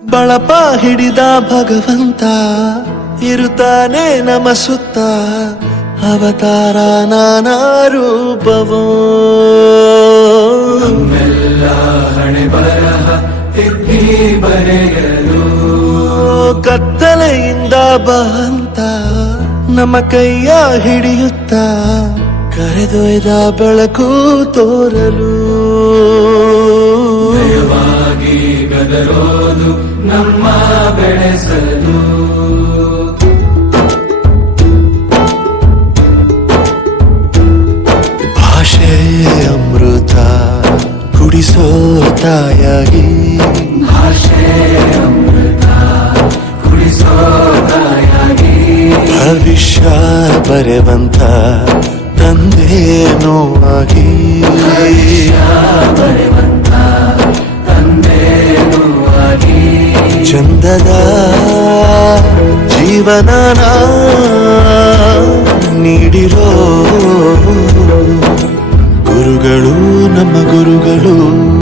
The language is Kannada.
ಬಳಪ ಹಿಡಿದ ಭಗವಂತ ಇರುತ್ತಾನೆ ನಮ ಸುತ್ತ ಅವತಾರ ನಾನಾ ರೂಪವೋ ನಮ್ಮೆಲ್ಲ ಹಣೆ ಬರಹ ತಿದ್ದಿ ಬರೆಯಲು ಕತ್ತಲೆಯಿಂದ ಬಂತ ನಮ್ಮ ಕೈಯ ಹಿಡಿಯುತ್ತ ಕರೆದೊಯ್ದ ಬೆಳಕು ತೋರಲು ದಯವಾಗಿ ಗದರೋದು ನಮ್ಮ ಬೆಳೆಸಲು ಭಾಷೆ ಅಮೃತ ಕುಡಿಸೋ ತಾಯಾಗಿ ಭಾಷೆ ಅಮೃತ ಕುಡಿಸೋ ತಾಯಾಗಿ ಭವಿಷ್ಯ ಬರೆವಂತ ತಂದೇನೋ ಆಗಿ ಬರೆವಂತ ತಂದೇನೂ ಆಗಿ ಚಂದದ ಜೀವನ ನೀಡಿರೋ